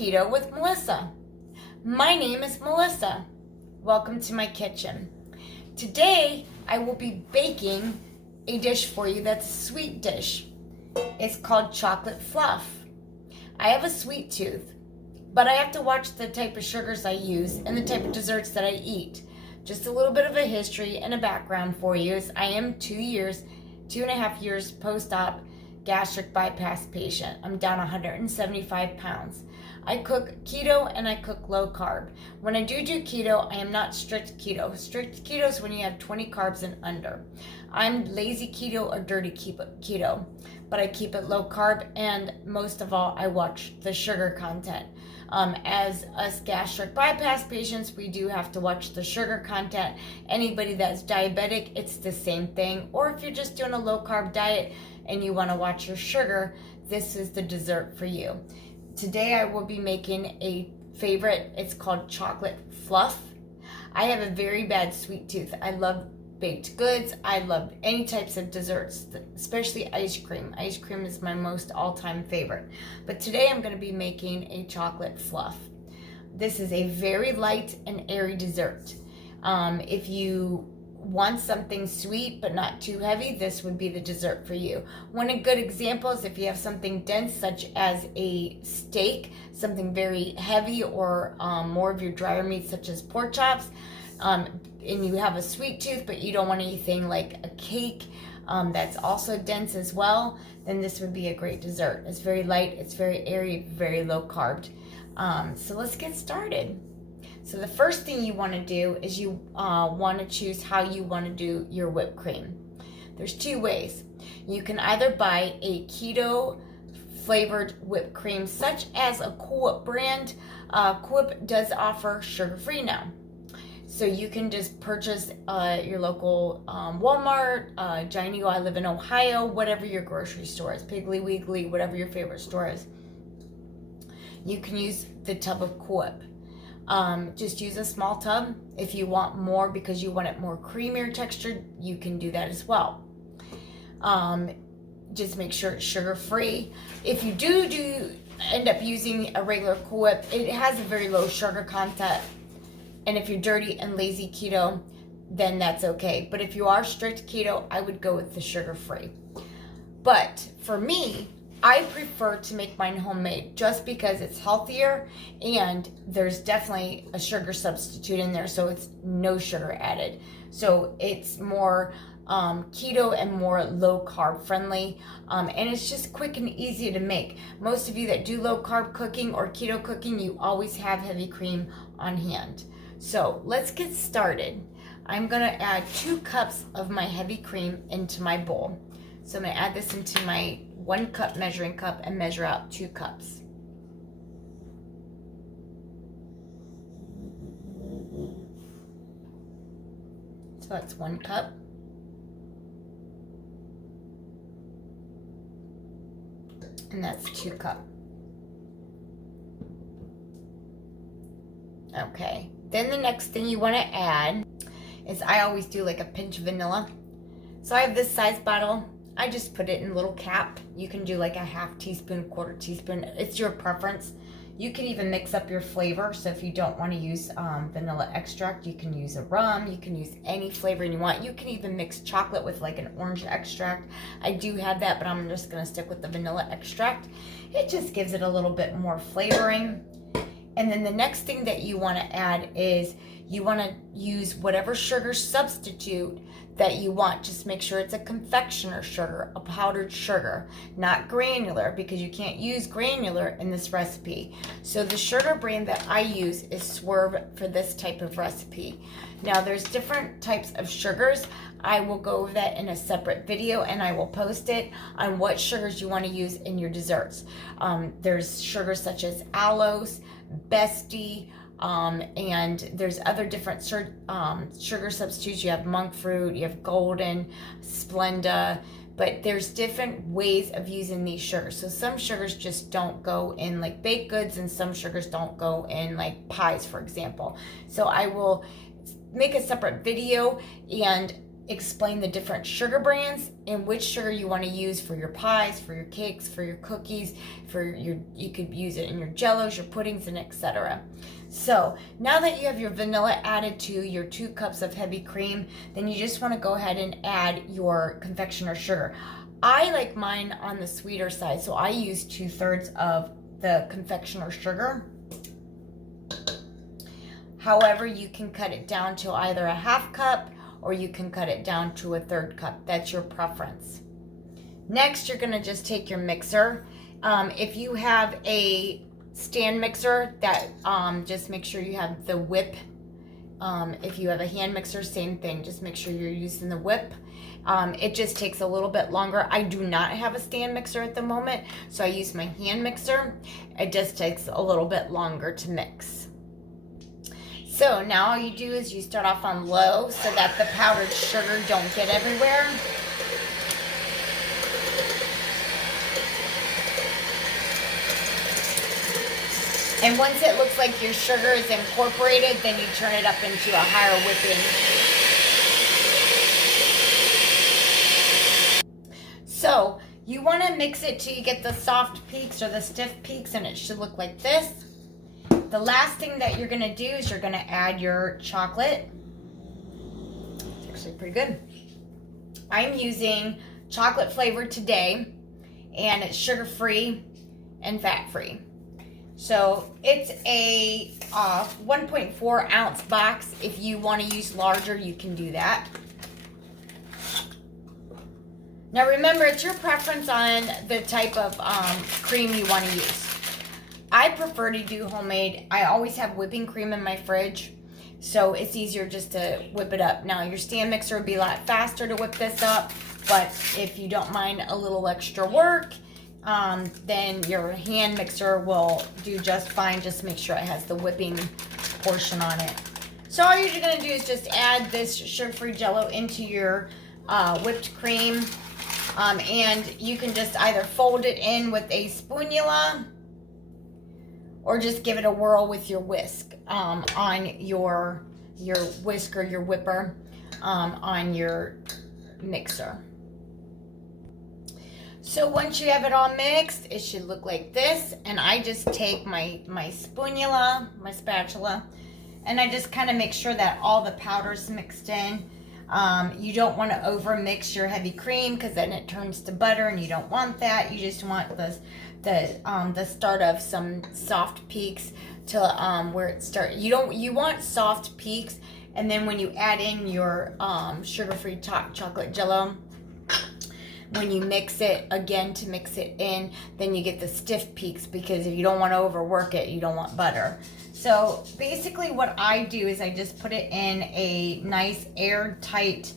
Keto with Melissa. My name is Melissa. Welcome to my kitchen. Today I will be baking a dish for you that's a sweet dish. It's called chocolate fluff. I have a sweet tooth, but I have to watch the type of sugars I use and the type of desserts that I eat. Just a little bit of a history and a background for you is I am 2.5 years post-op gastric bypass patient. I'm down 175 pounds. I cook keto and I cook low carb. When I do keto, I am not strict keto. Strict keto is when you have 20 carbs and under. I'm lazy keto or dirty keto, but I keep it low carb, and most of all, I watch the sugar content. As us gastric bypass patients, we do have to watch the sugar content. Anybody that's diabetic, it's the same thing. Or if you're just doing a low carb diet and you want to watch your sugar, this is the dessert for you. Today I will be making a favorite. It's called chocolate fluff. I have a very bad sweet tooth. I love baked goods. I love any types of desserts, especially ice cream. Ice cream is my most all-time favorite. But today I'm going to be making a chocolate fluff. This is a very light and airy dessert. If you want something sweet but not too heavy, this would be the dessert for you. One good example is if you have something dense such as a steak, something very heavy, or more of your drier meats such as pork chops, and you have a sweet tooth but you don't want anything like a cake that's also dense as well, then this would be a great dessert. It's very light, it's very airy, very low carb. So let's get started. So the first thing you want to do is you want to choose how you want to do your whipped cream. There's two ways. You can either buy a keto flavored whipped cream such as a Cool Whip brand. Cool Whip does offer sugar-free now. So you can just purchase your local Walmart, Giant Eagle. I live in Ohio, whatever your grocery store is, Piggly Wiggly, whatever your favorite store is. You can use the tub of Cool Whip. Just use a small tub. If you want more because you want it more creamier textured, you can do that as well. Just make sure it's sugar-free. If you do end up using a regular Cool Whip, it has a very low sugar content. And if you're dirty and lazy keto, then that's okay. But if you are strict keto, I would go with the sugar-free. But for me, I prefer to make mine homemade just because it's healthier and there's definitely a sugar substitute in there, so it's no sugar added. So it's more keto and more low carb friendly, and it's just quick and easy to make. Most of you that do low carb cooking or keto cooking, you always have heavy cream on hand. So let's get started. I'm going to add 2 cups of my heavy cream into my bowl. So I'm going to add this into my 1 cup measuring cup and measure out 2 cups. So that's 1 cup. And that's 2 cups. Okay. Then the next thing you want to add is, I always do like a pinch of vanilla. So I have this size bottle. I just put it in a little cap. You can do like a 1/2 teaspoon, 1/4 teaspoon. It's your preference. You can even mix up your flavor. So if you don't want to use vanilla extract, you can use a rum. You can use any flavor you want. You can even mix chocolate with like an orange extract. I do have that, but I'm just going to stick with the vanilla extract. It just gives it a little bit more flavoring. And then the next thing that you want to add is you want to use whatever sugar substitute that you want. Just make sure it's a confectioner sugar, a powdered sugar, not granular, because you can't use granular in this recipe. So the sugar brand that I use is Swerve for this type of recipe. Now there's different types of sugars. I will go over that in a separate video, and I will post it on what sugars you want to use in your desserts. There's sugars such as aloes, Bestie, and there's other different sugar substitutes. You have monk fruit, you have golden, Splenda, but there's different ways of using these sugars. So some sugars just don't go in like baked goods, and some sugars don't go in like pies, for example. So I will make a separate video, and explain the different sugar brands and which sugar you want to use for your pies, for your cakes, for your cookies, you could use it in your jellos, your puddings, and etc. So now that you have your vanilla added to your 2 cups of heavy cream, then you just want to go ahead and add your confectioner sugar. I like mine on the sweeter side, so I use 2/3 of the confectioner sugar. However, you can cut it down to either a 1/2 cup or you can cut it down to a 1/3 cup. That's your preference. Next, you're going to just take your mixer. If you have a stand mixer, that just make sure you have the whip. If you have a hand mixer, same thing. Just make sure you're using the whip. It just takes a little bit longer. I do not have a stand mixer at the moment, so I use my hand mixer. It just takes a little bit longer to mix. So now all you do is you start off on low so that the powdered sugar don't get everywhere. And once it looks like your sugar is incorporated, then you turn it up into a higher whipping. So you want to mix it till you get the soft peaks or the stiff peaks, and it should look like this. The last thing that you're going to do is you're going to add your chocolate. It's actually pretty good. I'm using chocolate flavored today, and it's sugar-free and fat-free. So it's a 1.4 ounce box. If you want to use larger, you can do that. Now remember, it's your preference on the type of cream you want to use. I prefer to do homemade. I always have whipping cream in my fridge, so it's easier just to whip it up. Now your stand mixer would be a lot faster to whip this up, but if you don't mind a little extra work, then your hand mixer will do just fine. Just make sure it has the whipping portion on it. So all you're going to do is just add this sugar-free Jell-O into your whipped cream, and you can just either fold it in with a spoonula or just give it a whirl with your whisk on your whisk or your whipper on your mixer. So once you have it all mixed, it should look like this. And I just take my spoonula, my spatula, and I just kind of make sure that all the powder's mixed in. You don't want to over mix your heavy cream because then it turns to butter, and you don't want that. You just want the start of some soft peaks to where it starts. You want soft peaks, and then when you add in your sugar-free chocolate Jell-O, when you mix it again to mix it in, then you get the stiff peaks, because if you don't want to overwork it, you don't want butter. So basically what I do is I just put it in a nice airtight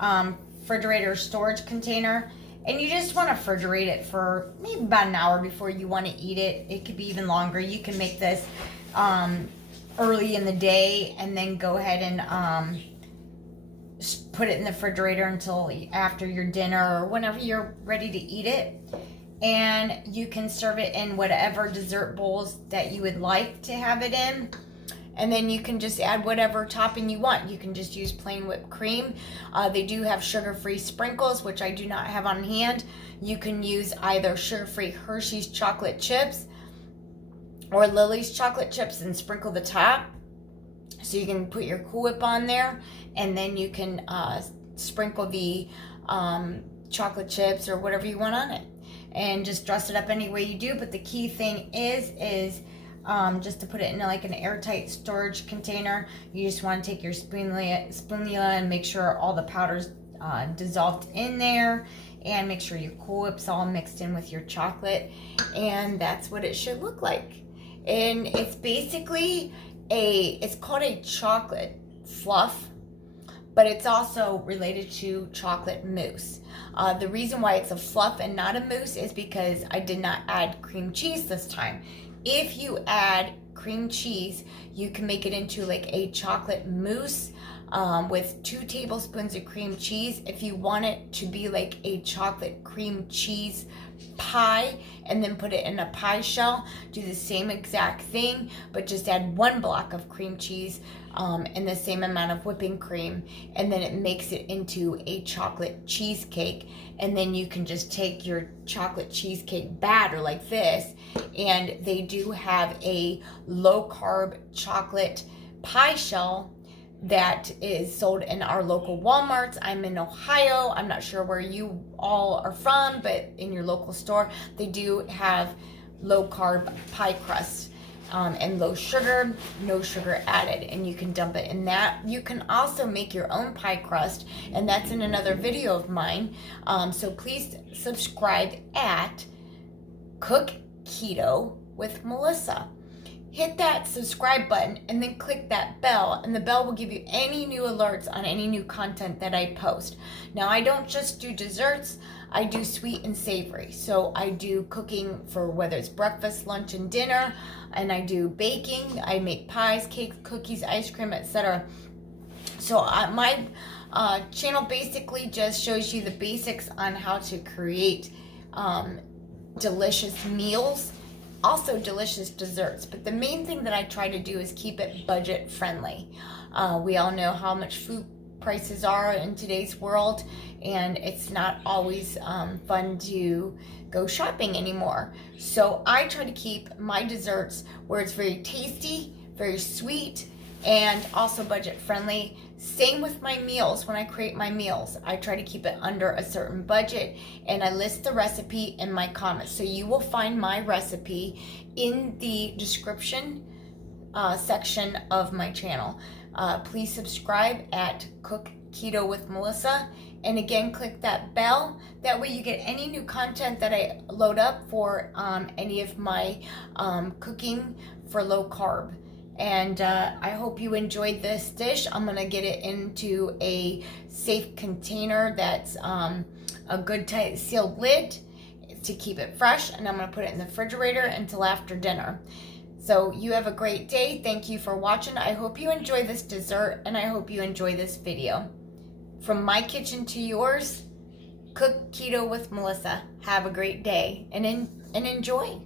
refrigerator storage container, and you just want to refrigerate it for maybe about an hour before you want to eat it. It could be even longer. You can make this early in the day and then go ahead and put it in the refrigerator until after your dinner or whenever you're ready to eat it. And you can serve it in whatever dessert bowls that you would like to have it in. And then you can just add whatever topping you want. You can just use plain whipped cream. They do have sugar-free sprinkles, which I do not have on hand. You can use either sugar-free Hershey's chocolate chips or Lily's chocolate chips and sprinkle the top. So you can put your Cool Whip on there, and then you can sprinkle the chocolate chips or whatever you want on it, and just dress it up any way you do. But the key thing is just to put it in like an airtight storage container. You just want to take your spoonula and make sure all the powder's dissolved in there, and make sure your Cool Whip's all mixed in with your chocolate, and that's what it should look like. And it's basically it's called a chocolate fluff, but it's also related to chocolate mousse. The reason why it's a fluff and not a mousse is because I did not add cream cheese this time. If you add cream cheese, you can make it into like a chocolate mousse with 2 tablespoons of cream cheese. If you want it to be like a chocolate cream cheese pie and then put it in a pie shell. Do the same exact thing, but just add 1 block of cream cheese and the same amount of whipping cream, and then it makes it into a chocolate cheesecake. And then you can just take your chocolate cheesecake batter like this, and they do have a low-carb chocolate pie shell that is sold in our local Walmarts. I'm in Ohio. I'm not sure where you all are from, but in your local store, they do have low-carb pie crust and low sugar, no sugar added, and you can dump it in that. You can also make your own pie crust, and that's in another video of mine. So please subscribe at Cook Keto with Melissa. Hit that subscribe button and then click that bell, and the bell will give you any new alerts on any new content that I post. Now, I don't just do desserts, I do sweet and savory. So I do cooking for whether it's breakfast, lunch, and dinner, and I do baking. I make pies, cakes, cookies, ice cream, etc. So my channel basically just shows you the basics on how to create delicious meals, also delicious desserts. But the main thing that I try to do is keep it budget friendly. We all know how much food prices are in today's world, and it's not always fun to go shopping anymore. So I try to keep my desserts where it's very tasty, very sweet, and also budget friendly. Same with my meals. When I create my meals, I try to keep it under a certain budget, and I list the recipe in my comments. So you will find my recipe in the description section of my channel. Please subscribe at Cook Keto with Melissa, and again, click that bell. That way you get any new content that I load up for any of my cooking for low carb. And I hope you enjoyed this dish. I'm gonna get it into a safe container that's a good tight sealed lid to keep it fresh, and I'm gonna put it in the refrigerator until after dinner. So you have a great day. Thank you for watching. I hope you enjoy this dessert, and I hope you enjoy this video. From my kitchen to yours, Cook Keto with Melissa. Have a great day and enjoy.